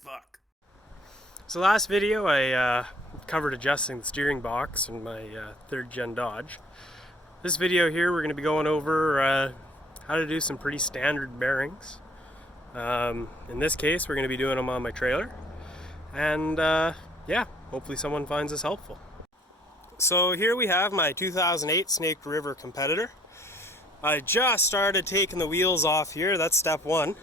Fuck. So last video I covered adjusting the steering box in my 3rd gen Dodge. This video here we're going to be going over how to do some pretty standard bearings. In this case we're going to be doing them on my trailer, and yeah, hopefully someone finds this helpful. So here we have my 2008 Snake River Competitor. I just started taking the wheels off here. That's step one.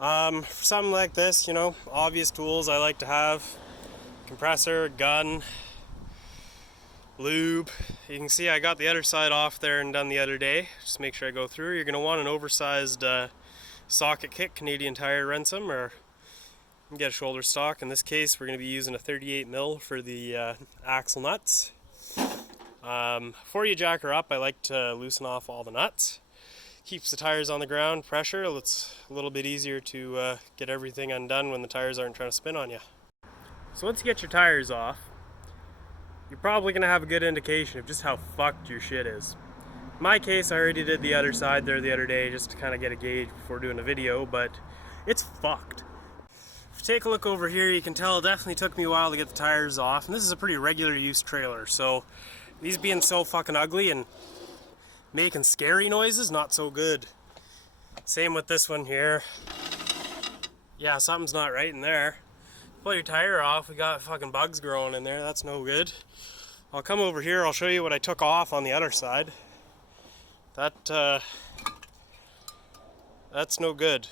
For something like this, you know, obvious tools I like to have: compressor, gun, lube. You can see I got the other side off there and done the other day. Just make sure I go through. You're going to want an oversized socket kit. Canadian Tire rents them, or you can get a shoulder stock. In this case we're going to be using a 38mm for the axle nuts. Before you jack her up, I like to loosen off all the nuts. Keeps the tires on the ground, pressure. It's a little bit easier to get everything undone when the tires aren't trying to spin on you. So once you get your tires off, you're probably going to have a good indication of just how fucked your shit is. In my case, I already did the other side there the other day just to kind of get a gauge before doing a video, but it's fucked. If you take a look over here, you can tell it definitely took me a while to get the tires off, and this is a pretty regular use trailer, so these being so fucking ugly and making scary noises, not so good. Same with this one here. Yeah, something's not right in there. Pull your tire off, we got fucking bugs growing in there. That's no good. I'll come over here, I'll show you what I took off on the other side. That's no good.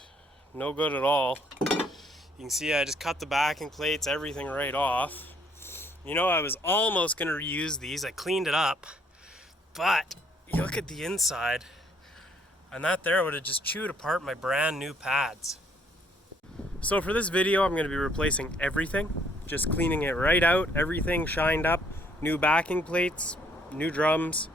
No good at all. You can see I just cut the backing plates, everything right off. You know, I was almost going to reuse these. I cleaned it up, but you look at the inside, and that there would have just chewed apart my brand new pads. So for this video, I'm going to be replacing everything, just cleaning it right out, everything shined up, new backing plates, new drums.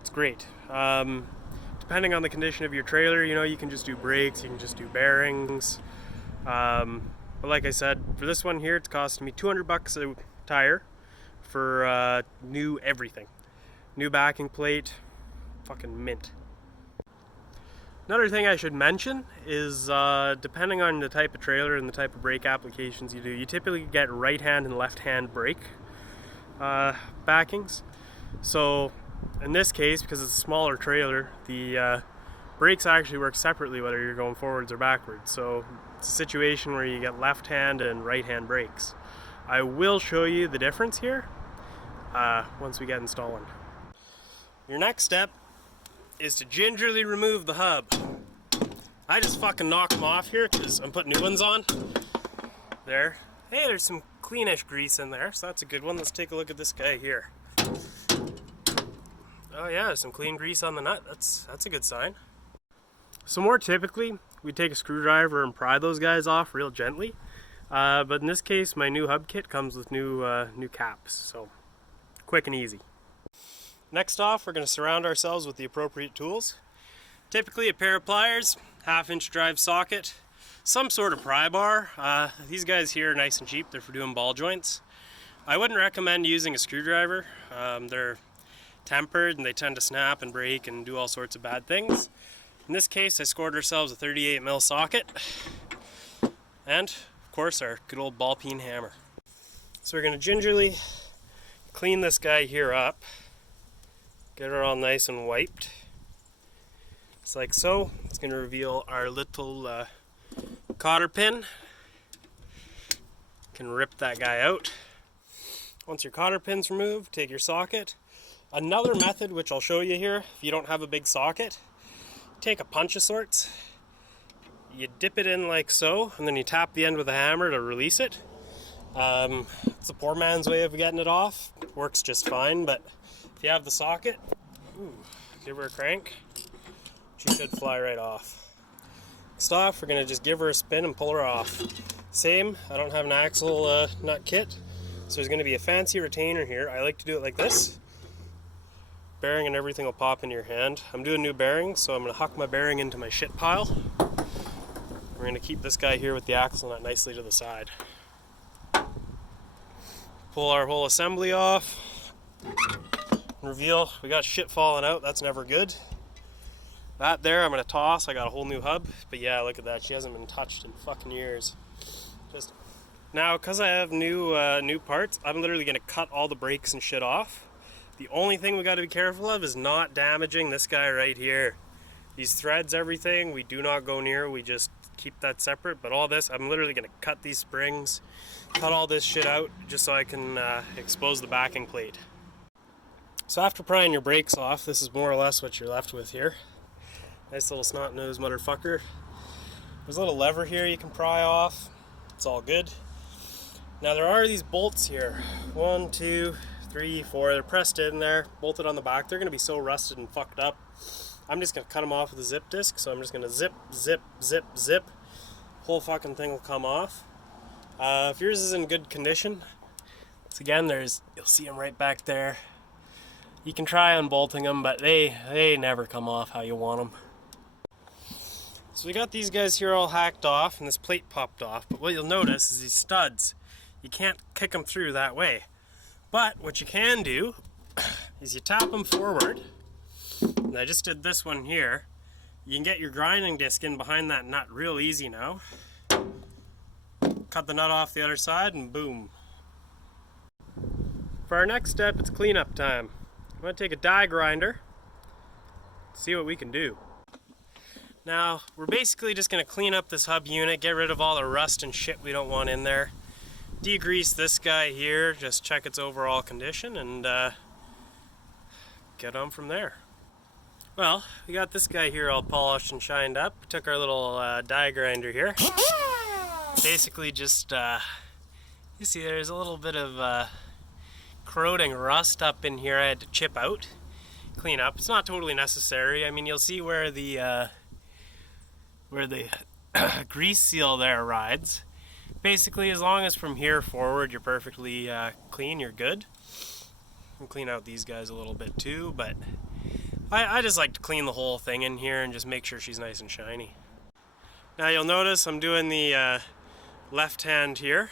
It's great. Depending on the condition of your trailer, you know, you can just do brakes, you can just do bearings. But like I said, for this one here, it's costing me $200 a tire for new everything. New backing plate, fucking mint. Another thing I should mention is depending on the type of trailer and the type of brake applications you do, you typically get right hand and left hand brake backings. So in this case, because it's a smaller trailer, the brakes actually work separately whether you're going forwards or backwards. So it's a situation where you get left hand and right hand brakes. I will show you the difference here once we get installing. Your next step is to gingerly remove the hub. I just fucking knock them off here because I'm putting new ones on. There. Hey, there's some cleanish grease in there, so that's a good one. Let's take a look at this guy here. Oh yeah, there's some clean grease on the nut. That's a good sign. So more typically, we take a screwdriver and pry those guys off real gently. But in this case, my new hub kit comes with new caps, so quick and easy. Next off, we're going to surround ourselves with the appropriate tools. Typically a pair of pliers, 1/2-inch drive socket, some sort of pry bar. These guys here are nice and cheap. They're for doing ball joints. I wouldn't recommend using a screwdriver. They're tempered and they tend to snap and break and do all sorts of bad things. In this case, I scored ourselves a 38mm socket and, of course, our good old ball peen hammer. So we're going to gingerly clean this guy here up, get it all nice and wiped, just like so. It's going to reveal our little cotter pin. Can rip that guy out. Once your cotter pin's removed, take your socket. Another method, which I'll show you here, if you don't have a big socket, take a punch of sorts, you dip it in like so, and then you tap the end with a hammer to release it. It's a poor man's way of getting it off. It works just fine, but if you have the socket, give her a crank, she should fly right off. Next off, we're going to just give her a spin and pull her off. Same, I don't have an axle nut kit, so there's going to be a fancy retainer here. I like to do it like this. Bearing and everything will pop in your hand. I'm doing new bearings, so I'm going to huck my bearing into my shit pile. We're going to keep this guy here with the axle nut nicely to the side. Pull our whole assembly off. Reveal we got shit falling out. That's never good. That there I'm gonna toss. I got a whole new hub. But yeah, look at that. She hasn't been touched in fucking years. Just now, because I have new parts, I'm literally gonna cut all the brakes and shit off. The only thing we got to be careful of is not damaging this guy right here. These threads, everything, we do not go near. We just keep that separate. But all this, I'm literally gonna cut these springs, cut all this shit out, just so I can expose the backing plate. So after prying your brakes off, this is more or less what you're left with here. Nice little snot-nosed motherfucker. There's a little lever here you can pry off. It's all good. Now there are these bolts here. 1, 2, 3, 4. They're pressed in there, bolted on the back. They're gonna be so rusted and fucked up. I'm just gonna cut them off with a zip disc. So I'm just gonna zip, zip, zip, zip. Whole fucking thing will come off. If yours is in good condition, once again, you'll see them right back there. You can try unbolting them, but they never come off how you want them. So we got these guys here all hacked off, and this plate popped off. But what you'll notice is these studs, you can't kick them through that way. But what you can do is you tap them forward. And I just did this one here. You can get your grinding disc in behind that nut real easy now. Cut the nut off the other side and boom. For our next step, it's cleanup time. I'm going to take a die grinder, see what we can do. Now, we're basically just going to clean up this hub unit, get rid of all the rust and shit we don't want in there. Degrease this guy here, just check its overall condition, and get on from there. Well, we got this guy here all polished and shined up. We took our little die grinder here. Basically just, you see there's a little bit of corroding rust up in here I had to chip out, clean up. It's not totally necessary. I mean, you'll see where the grease seal there rides. Basically, as long as from here forward you're perfectly clean, you're good. And clean out these guys a little bit too, but I just like to clean the whole thing in here and just make sure she's nice and shiny. Now you'll notice I'm doing the left hand here,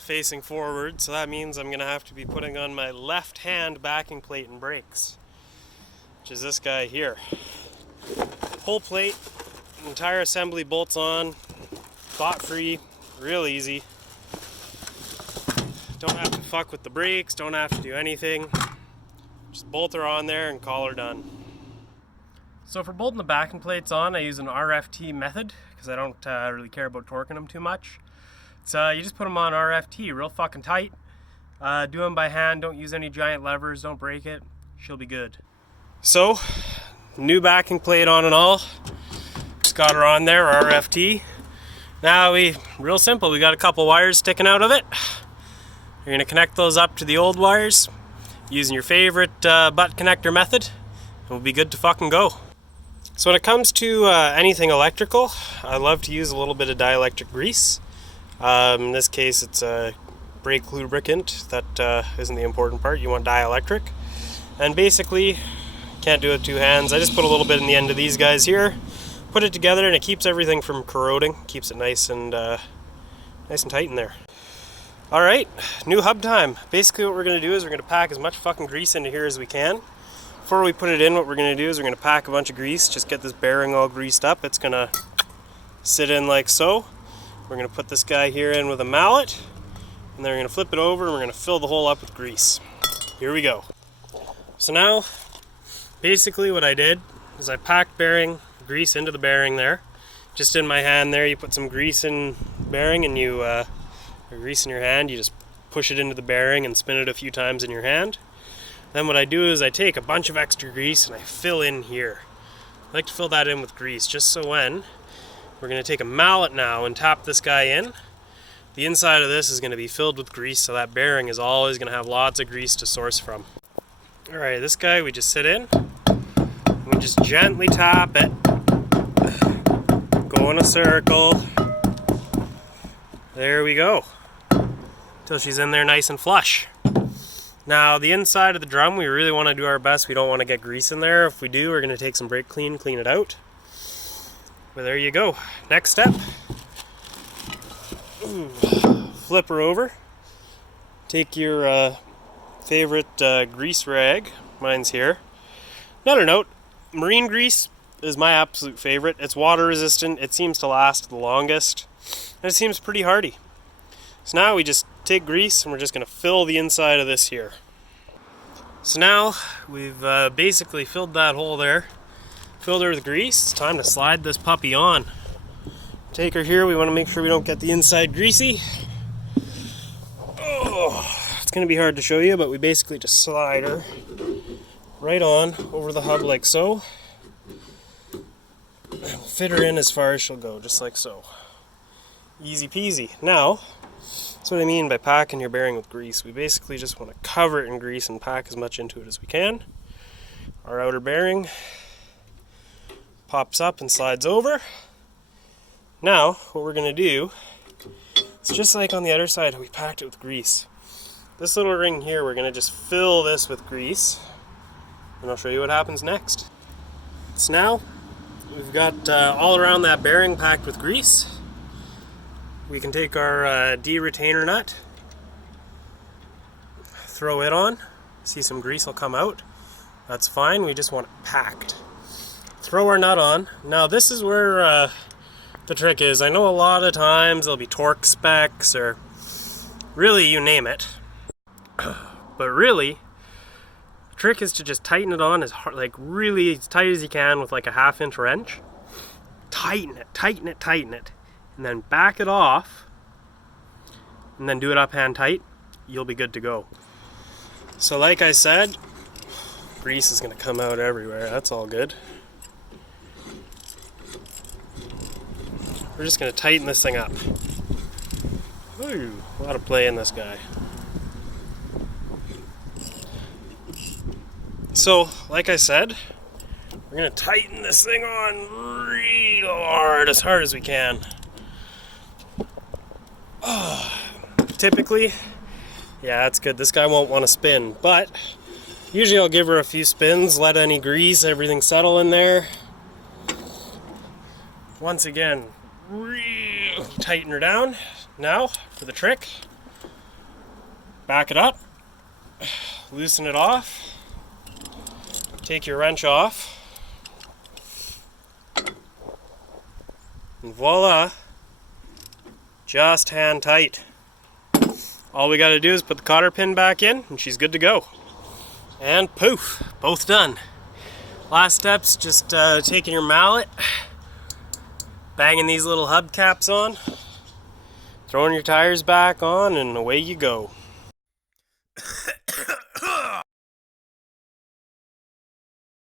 facing forward, so that means I'm gonna have to be putting on my left hand backing plate and brakes, which is this guy here. Whole plate, entire assembly bolts on, thought free, real easy. Don't have to fuck with the brakes, don't have to do anything. Just bolt her on there and call her done. So for bolting the backing plates on, I use an RFT method because I don't really care about torquing them too much. So you just put them on RFT real fucking tight. Do them by hand, don't use any giant levers, don't break it. She'll be good. So, new backing plate on and all. Just got her on there, RFT. Now real simple, we got a couple wires sticking out of it. You're gonna connect those up to the old wires using your favorite butt connector method. And we'll be good to fucking go. So when it comes to anything electrical, I love to use a little bit of dielectric grease. In this case, it's a brake lubricant. That isn't the important part. You want dielectric. And basically, can't do it with two hands. I just put a little bit in the end of these guys here, put it together, and it keeps everything from corroding. Keeps it nice and tight in there. All right, new hub time. Basically, what we're going to do is we're going to pack as much fucking grease into here as we can. Before we put it in, what we're going to do is we're going to pack a bunch of grease, just get this bearing all greased up. It's going to sit in like so. We're going to put this guy here in with a mallet, and then we're going to flip it over and we're going to fill the hole up with grease. Here we go. So now, basically what I did is I packed bearing grease into the bearing there. Just in my hand there, you put some grease in bearing and or grease in your hand, you just push it into the bearing and spin it a few times in your hand. Then what I do is I take a bunch of extra grease and I fill in here. I like to fill that in with grease just so when we're going to take a mallet now and tap this guy in, the inside of this is going to be filled with grease, so that bearing is always going to have lots of grease to source from. Alright, this guy we just sit in, and we just gently tap it, go in a circle, there we go, until she's in there nice and flush. Now the inside of the drum, we really want to do our best. We don't want to get grease in there. If we do, we're going to take some brake clean it out. But there you go. Next step. Flip her over. Take your favorite grease rag. Mine's here. Another note, marine grease is my absolute favorite. It's water resistant, it seems to last the longest, and it seems pretty hardy. So now we just take grease and we're just going to fill the inside of this here. So now we've basically filled that hole there, filled her with grease. It's time to slide this puppy on. Take her here, we want to make sure we don't get the inside greasy. Oh, it's going to be hard to show you, but we basically just slide her right on over the hub like so. And we'll fit her in as far as she'll go, just like so. Easy peasy. Now, that's what I mean by packing your bearing with grease. We basically just want to cover it in grease and pack as much into it as we can. Our outer bearing pops up and slides over. Now, what we're going to do, it's just like on the other side how we packed it with grease. This little ring here, we're going to just fill this with grease, and I'll show you what happens next. So now, we've got all around that bearing packed with grease. We can take our D retainer nut, throw it on, see some grease will come out. That's fine, we just want it packed. Throw our nut on. Now this is where the trick is. I know a lot of times there'll be torque specs or really you name it. But really, the trick is to just tighten it on as hard, like really as tight as you can with like a 1/2 inch wrench. Tighten it, tighten it, tighten it. And then back it off, and then do it up hand tight, you'll be good to go. So like I said, grease is going to come out everywhere, that's all good. We're just going to tighten this thing up. Ooh, a lot of play in this guy. So, like I said, we're going to tighten this thing on real hard as we can. Typically, yeah, that's good. This guy won't want to spin, but usually I'll give her a few spins, let any grease, everything settle in there. Once again, really tighten her down. Now, for the trick, back it up, loosen it off, take your wrench off, and voila, just hand tight. All we got to do is put the cotter pin back in and she's good to go. And poof, both done. Last step's just taking your mallet, banging these little hubcaps on, throwing your tires back on, and away you go.